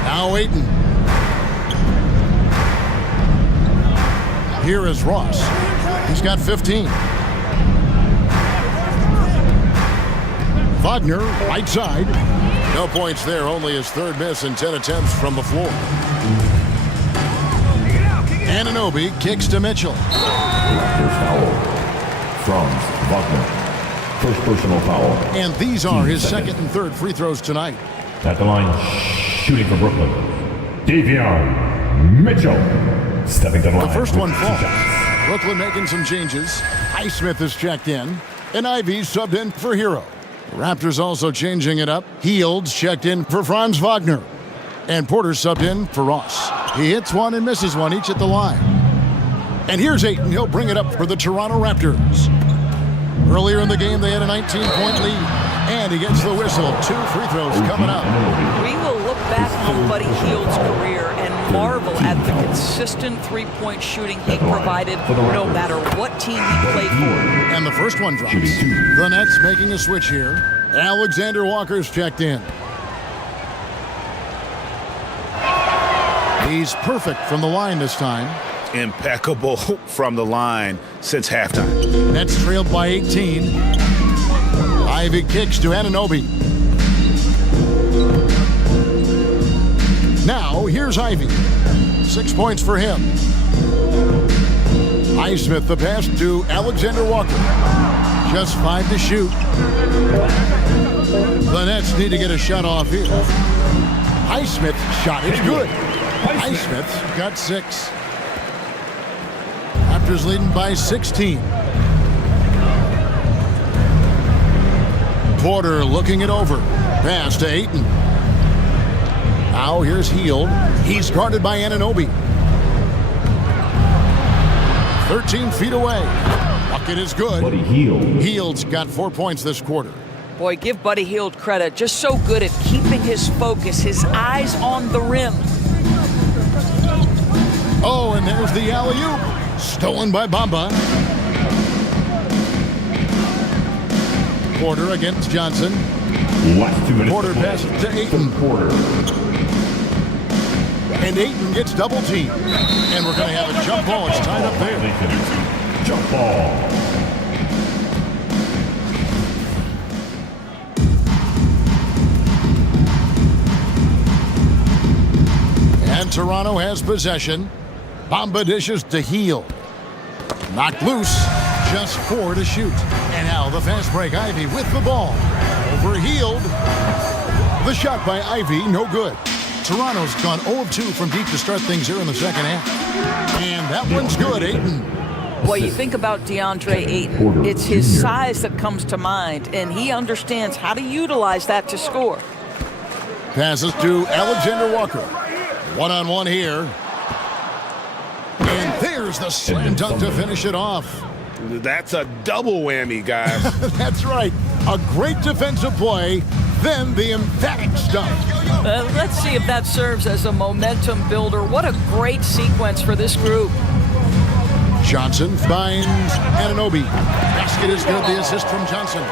Now Ayton. Here is Ross. He's got 15. Wagner, right side. No points there, only his 3rd miss in 10 attempts from the floor. Anunoby kicks to Mitchell. Raptors foul. Franz Wagner. First personal foul. And these are his 2nd and 3rd free throws tonight. At the line, shooting for Brooklyn, Davion Mitchell. Stepping to the line. The first one falls. Brooklyn making some changes. Highsmith is checked in, and Ivey's subbed in for Hero. The Raptors also changing it up. Heald's checked in for Franz Wagner, and Porter subbed in for Ross. He hits one and misses one, each at the line. And here's Ayton. He'll bring it up for the Toronto Raptors. Earlier in the game, they had a 19-point lead, and he gets the whistle. 2 free throws coming up. We will look back on Buddy Hield's career and marvel at the consistent three-point shooting he provided no matter what team he played for. And the first one drops. The Nets making a switch here. Alexander Walker's checked in. He's perfect from the line this time. Impeccable from the line since halftime. Nets trailed by 18. Ivey kicks to Anunoby. Now, here's Ivey. 6 points for him. Highsmith the pass to Alexander Walker. Just 5 to shoot. The Nets need to get a shot off here. Highsmith's shot is good. Highsmith's got 6. Raptors leading by 16. Porter looking it over. Pass to Ayton. Now here's Hield. He's guarded by Anunoby. 13 feet away. Bucket is good. Buddy Hield. Hield's got 4 points this quarter. Boy, give Buddy Hield credit. Just so good at keeping his focus, his eyes on the rim. Oh, and there's the alley-oop. Stolen by Bamba. Porter against Johnson. Last 2 minutes. Porter passes to Ayton. Porter. And Ayton gets double teamed. And we're going to have a jump ball. It's tied up there. Jump ball. And Toronto has possession. Bamba dishes to Hield. Knocked loose. Just 4 to shoot. And now the fast break. Ivey with the ball. Over Hield. The shot by Ivey, no good. Toronto's gone 0 of 2 from deep to start things here in the second half. And that one's good, Ayton. Well, you think about DeAndre Ayton. It's his size that comes to mind, and he understands how to utilize that to score. Passes to Alexander Walker. One-on-one here. And there's the slam dunk to finish it off. That's a double whammy, guys. That's right. A great defensive play, then the emphatic stuff. Let's see if that serves as a momentum builder. What a great sequence for this group. Johnson finds Anunoby. Basket is good. The assist from Johnson.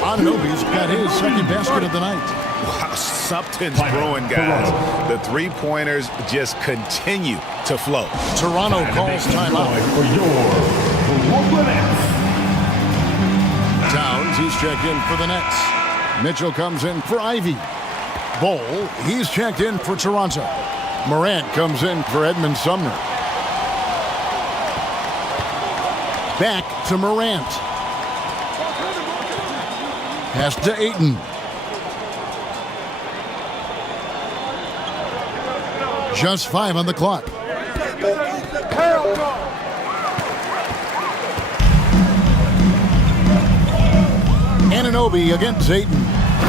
Anunoby's got his second basket of the night. Wow, something's brewing, guys. The three-pointers just continue to flow. Toronto calls timeout. Towns, he's checked in for the Nets. Mitchell comes in for Ivey. Bowl, he's checked in for Toronto. Morant comes in for Edmund Sumner. Back to Morant. Pass to Ayton. Just 5 on the clock. Anunoby against Ayton.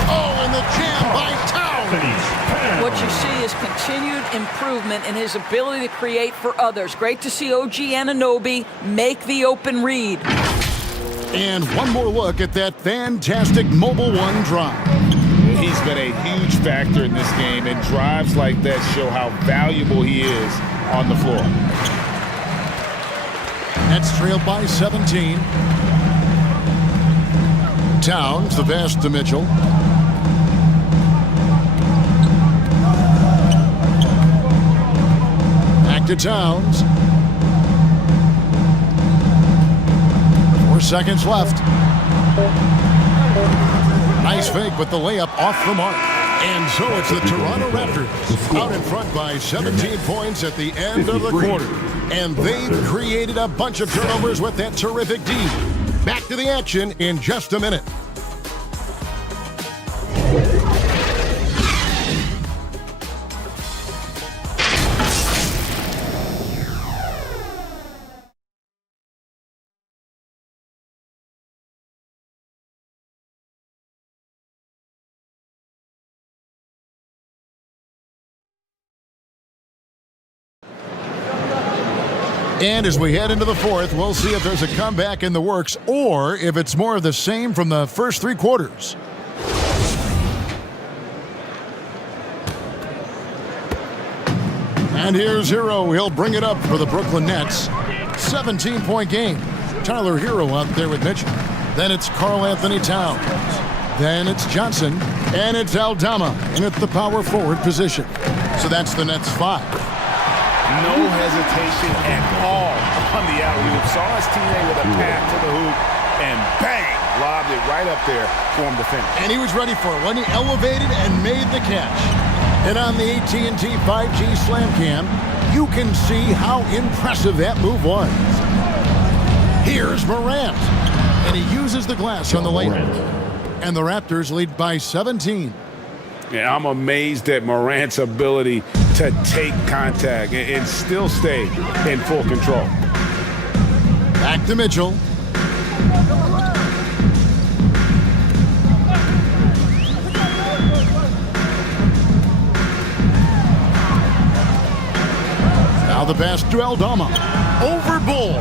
Oh, and the jam by Towns. What you see is continued improvement in his ability to create for others. Great to see OG Anunoby make the open read. And one more look at that fantastic Mobile One drive. He's been a huge factor in this game, and drives like that show how valuable he is on the floor. Nets trailed by 17. Towns, the pass to Mitchell. Back to Towns. 4 seconds left. Nice fake, but the layup off the mark. And so it's the Toronto Raptors out in front by 17 points at the end of the quarter. And they've created a bunch of turnovers with that terrific D. Back to the action in just a minute. And as we head into the fourth, we'll see if there's a comeback in the works or if it's more of the same from the first 3 quarters. And here's Hero. He'll bring it up for the Brooklyn Nets. 17-point game. Tyler Hero out there with Mitchell. Then it's Karl Anthony Towns. Then it's Johnson. And it's Aldama in at the power forward position. So that's the Nets 5. No hesitation at all on the alley-oop. Saw his teammate with a pass to the hoop, and bang, lobbed it right up there for him to finish. And he was ready for it when he elevated and made the catch. And on the AT&T 5G Slam Cam, you can see how impressive that move was. Here's Morant, and he uses the glass on the layup. And the Raptors lead by 17. Yeah, I'm amazed at Morant's ability to take contact and still stay in full control. Back to Mitchell. Now the pass to Aldama. Over Bull.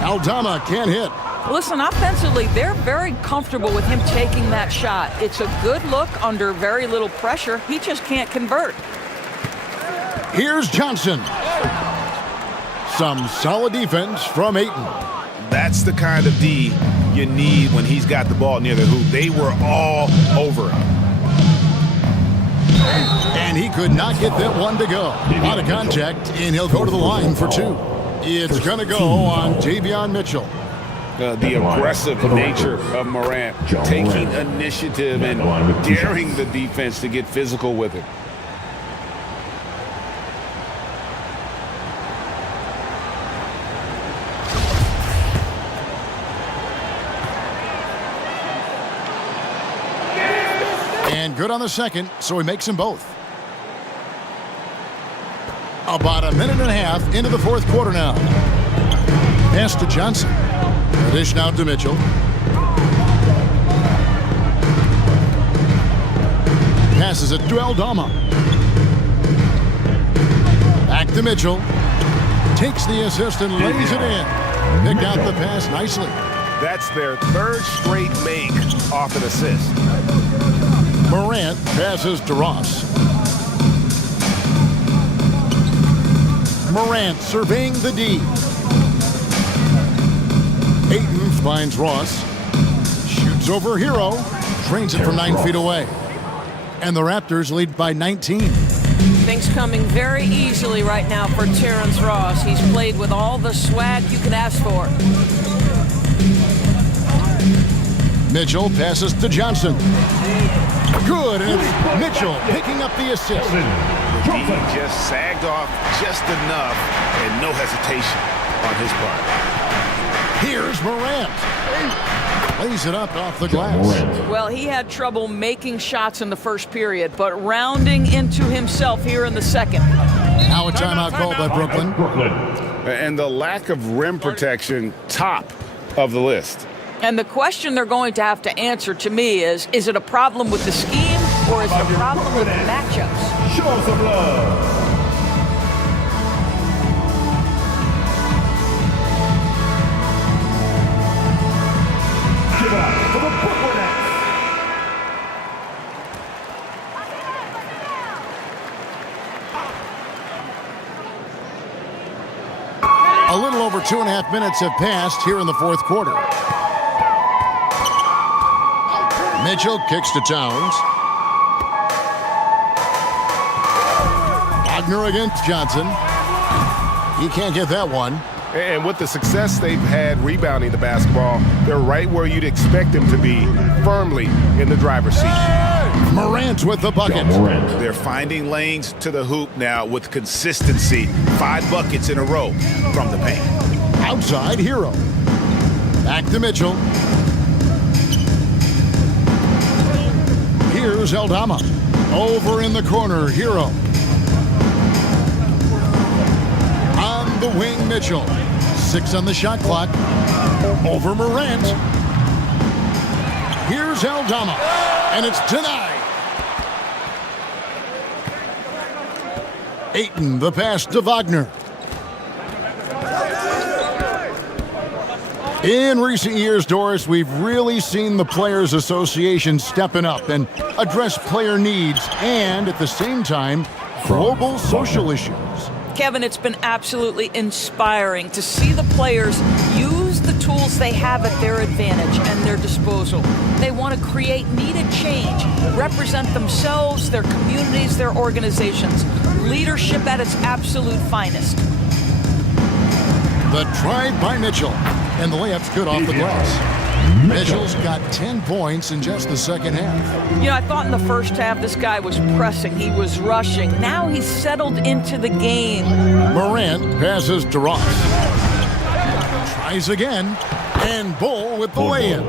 Aldama can't hit. Listen, offensively, they're very comfortable with him taking that shot. It's a good look under very little pressure. He just can't convert. Here's Johnson. Some solid defense from Ayton. That's the kind of D you need when he's got the ball near the hoop. They were all over him. And he could not get that one to go. Out of contact, and he'll go to the line for 2. It's going to go on Davion Mitchell. The aggressive nature of Morant, taking initiative and daring the defense to get physical with it. And good on the second, so he makes them both. About a minute and a half into the fourth quarter now. Pass to Johnson. Dish now to Mitchell. Passes it to Aldama. Back to Mitchell. Takes the assist and lays it in. Picked out the pass nicely. That's their 3rd straight make off an assist. Morant passes to Ross. Morant surveying the D. Ayton finds Ross. Shoots over Hero. Drains it from 9 feet away. And the Raptors lead by 19. Things coming very easily right now for Terrence Ross. He's played with all the swag you could ask for. Mitchell passes to Johnson. Good, and it's Mitchell picking up the assist. He just sagged off just enough and no hesitation on his part. Here's Morant. Lays it up off the glass. Well, he had trouble making shots in the first period, but rounding into himself here in the second. Now a timeout called by Brooklyn. And the lack of rim protection, top of the list. And the question they're going to have to answer to me is it a problem with the scheme or is it a problem with the matchups? Show some love. Give it up for the Brooklyn Nets. A little over 2.5 minutes have passed here in the fourth quarter. Mitchell kicks to Towns. Wagner against Johnson. He can't get that one. And with the success they've had rebounding the basketball, they're right where you'd expect them to be, firmly in the driver's seat. Morant with the bucket. They're finding lanes to the hoop now with consistency. 5 buckets in a row from the paint. Outside, Hero. Back to Mitchell. Here's Aldama. Over in the corner, Hero. On the wing, Mitchell. 6 on the shot clock. Over Morant. Here's Aldama. And it's denied. Ayton, the pass to Wagner. In recent years, Doris, we've really seen the Players Association stepping up and address player needs and, at the same time, global social issues. Kevin, it's been absolutely inspiring to see the players use the tools they have at their advantage and their disposal. They want to create needed change, represent themselves, their communities, their organizations. Leadership at its absolute finest. The drive by Mitchell, and the layup's good off the glass. Mitchell's got 10 points in just the second half. You know, I thought in the first half this guy was pressing, he was rushing. Now he's settled into the game. Morant passes to Ross. Tries again, and Bull with the lay-in.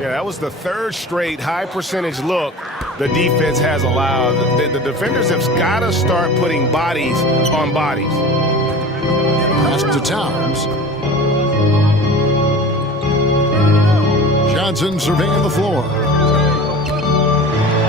Yeah, that was the 3rd straight high-percentage look the defense has allowed. The defenders have got to start putting bodies on bodies. Pass to Towns. Johnson surveying the floor.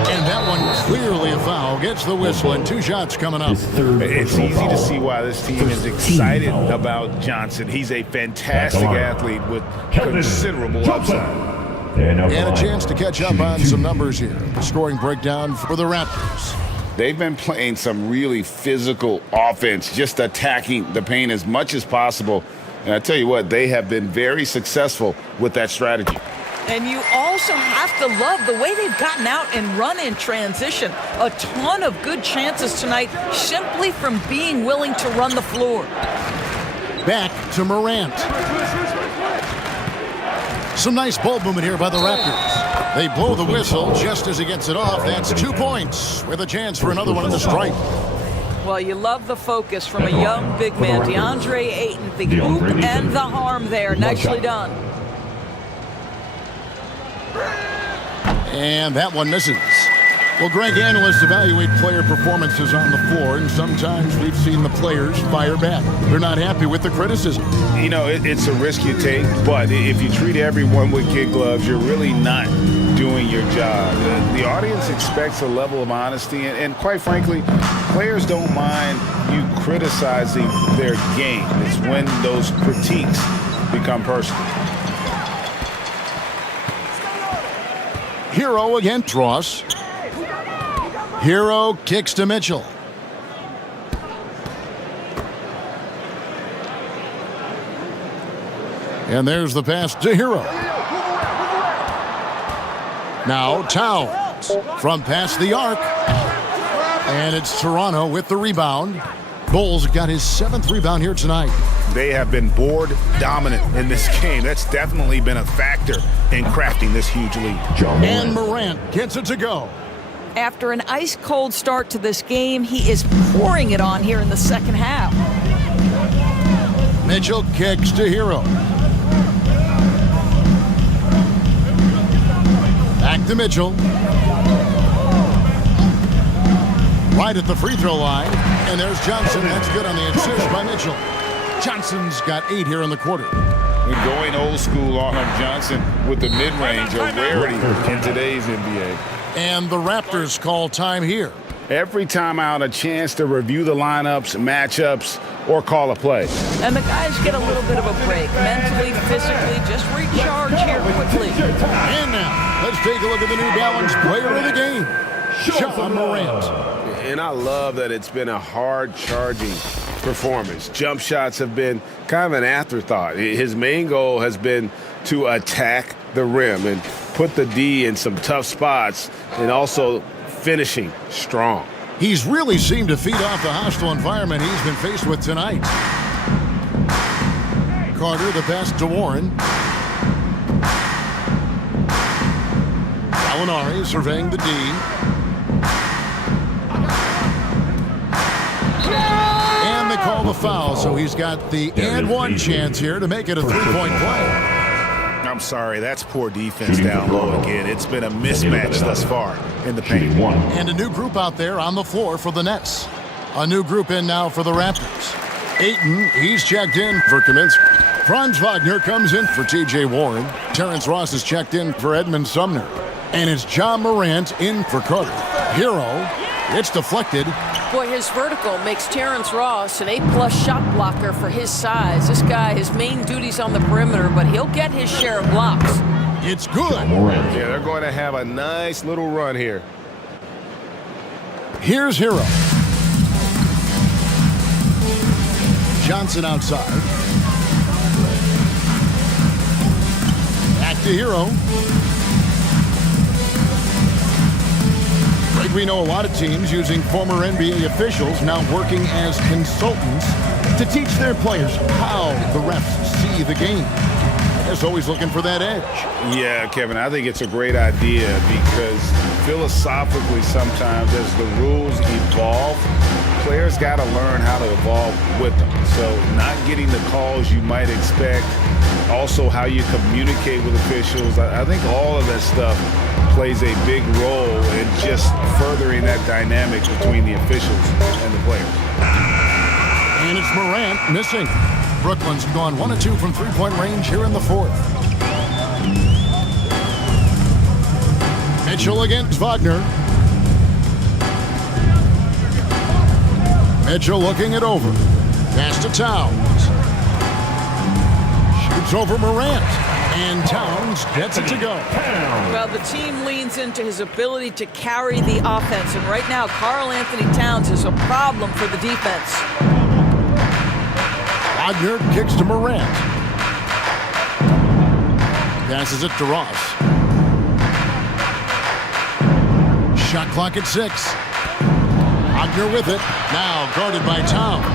And that one clearly a foul. Gets the whistle, and 2 shots coming up. It's easy to see why this team is excited about Johnson. He's a fantastic athlete with considerable upside. And a chance to catch up on some numbers here. The scoring breakdown for the Raptors. They've been playing some really physical offense, just attacking the paint as much as possible. And I tell you what, they have been very successful with that strategy. And you also have to love the way they've gotten out and run in transition. A ton of good chances tonight simply from being willing to run the floor. Back to Morant. Some nice ball movement here by the Raptors. They blow the whistle just as he gets it off. That's 2 points with a chance for another one in the stripe. Well, you love the focus from a young big man, DeAndre Ayton. The hoop and the harm there. Nicely done. And that one misses. Well, Greg, analysts evaluate player performances on the floor, and sometimes we've seen the players fire back. They're not happy with the criticism. You know, it's a risk you take, but if you treat everyone with kid gloves, you're really not doing your job. The audience expects a level of honesty, and quite frankly, players don't mind you criticizing their game. It's when those critiques become personal. Hero against Ross. Hero kicks to Mitchell. And there's the pass to Hero. Now Towns from past the arc. And it's Toronto with the rebound. Bulls got his 7th rebound here tonight. they have been board dominant in this game. That's definitely been a factor in crafting this huge lead. And Morant gets it to go. After an ice-cold start to this game, he is pouring it on here in the second half. Mitchell kicks to Hero. Back to Mitchell. Right at the free throw line. And there's Johnson. That's good on the assist by Mitchell. Johnson's got 8 here in the quarter. And going old school on him, Johnson, with the mid-range, a rarity in today's NBA. And the Raptors call time here. Every time out, a chance to review the lineups, matchups, or call a play. And the guys get a little bit of a break, mentally, physically, just recharge here quickly. And now, let's take a look at the New Balance player of the game, Ja Morant. And I love that it's been a hard-charging performance. Jump shots have been kind of an afterthought. His main goal has been to attack the rim and put the D in some tough spots and also finishing strong. He's really seemed to feed off the hostile environment he's been faced with tonight. Carter, the pass to Warren. Gallinari surveying the D. And they call the foul, so he's got the and one chance here to make it a three-point play. I'm sorry, that's poor defense down low again. It's been a mismatch thus far in the paint. And a new group out there on the floor for the Nets. A new group in now for the Raptors. Ayton, he's checked in for Kaminsky. Franz Wagner comes in for T.J. Warren. Terrence Ross is checked in for Edmund Sumner. And it's Ja Morant in for Carter. Hero, it's deflected. Boy, his vertical makes Terrence Ross an A+ shot blocker for his size. This guy, his main duty's on the perimeter, but he'll get his share of blocks. It's good. Yeah, they're going to have a nice little run here. Here's Hero. Johnson outside. Back to Hero. We know a lot of teams using former NBA officials now working as consultants to teach their players how the refs see the game. They're always looking for that edge. Yeah, Kevin, I think it's a great idea because philosophically sometimes as the rules evolve, players got to learn how to evolve with them. So not getting the calls you might expect, also how you communicate with officials. I think all of that stuff plays a big role in just furthering that dynamic between the officials and the players. And it's Morant missing. Brooklyn's gone 1 of 2 from three-point range here in the fourth. Mitchell against Wagner. Mitchell looking it over. Pass to Towns. Shoots over Morant. And Towns gets it to go. Well, the team leans into his ability to carry the offense. And right now, Karl Anthony Towns is a problem for the defense. Wagner kicks to Morant. Passes it to Ross. Shot clock at 6. Wagner with it. Now guarded by Towns.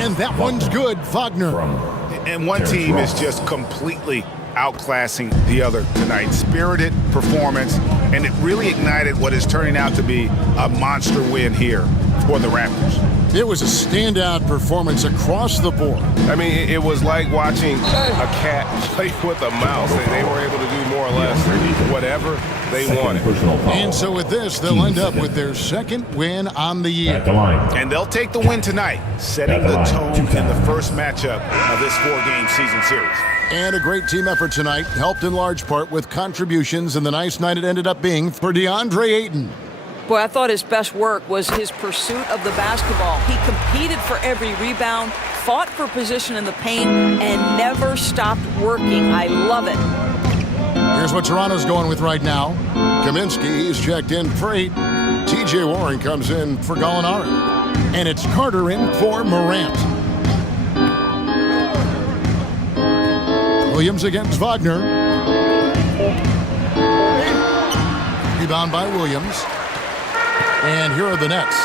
And that one's good. Wagner. And one team is just completely outclassing the other tonight. Spirited performance, and it really ignited what is turning out to be a monster win here for the Raptors. It was a standout performance across the board. I mean, it was like watching a cat play with a mouse. They were able to do more or less whatever they wanted. And so with this, they'll end up with their second win on the year. And they'll take the win tonight, setting the tone in the first matchup of this 4-game season series. And a great team effort tonight, helped in large part with contributions in the nice night it ended up being for DeAndre Ayton. Boy, I thought his best work was his pursuit of the basketball. He competed for every rebound, fought for position in the paint, and never stopped working. I love it. Here's what Toronto's going with right now. Kaminsky, he's checked in for 8. T.J. Warren comes in for Gallinari. And it's Carter in for Morant. Williams against Wagner. Rebound by Williams. And here are the Nets.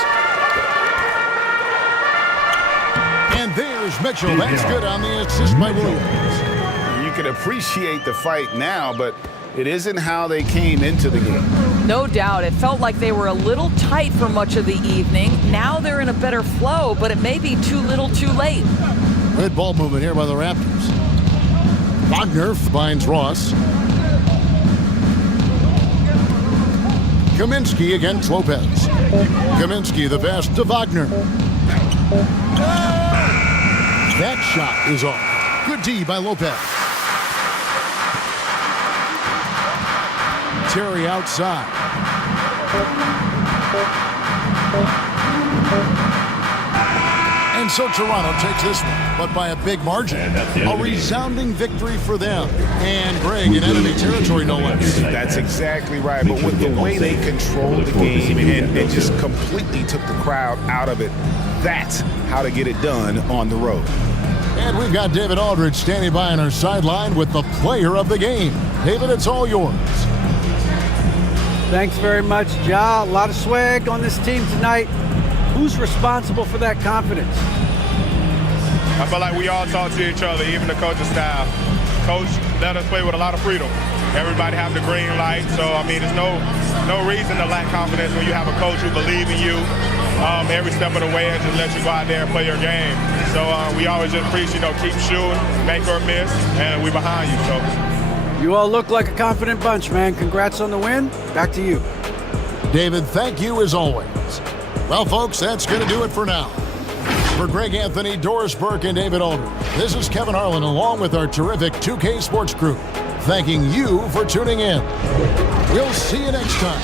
And there's Here's Mitchell. That's good on the assist by Williams. You can appreciate the fight now, but it isn't how they came into the game. No doubt. It felt like they were a little tight for much of the evening. Now they're in a better flow, but it may be too little too late. Good ball movement here by the Raptors. Wagner finds Ross. Kaminsky against Lopez. Kaminsky the pass to Wagner. That shot is off. Good D by Lopez. Terry outside. And so Toronto takes this one, but by a big margin. A resounding victory for them. And Greg in enemy territory, no less. That's exactly right. But with the way they controlled the game and just completely took the crowd out of it, that's how to get it done on the road. And we've got David Aldridge standing by on our sideline with the player of the game. David, it's all yours. Thanks very much, Ja. A lot of swag on this team tonight. Who's responsible for that confidence? I feel like we all talk to each other, even the coaching staff. Coach let us play with a lot of freedom. Everybody have the green light, so I mean, there's no reason to lack confidence when you have a coach who believes in you every step of the way and just let you go out there and play your game. So we always just preach, keep shooting, make or miss, and we behind you. So. You all look like a confident bunch, man. Congrats on the win. Back to you. David, thank you as always. Well, folks, that's going to do it for now. For Greg Anthony, Doris Burke, and David Aldridge, this is Kevin Harlan along with our terrific 2K Sports crew, thanking you for tuning in. We'll see you next time.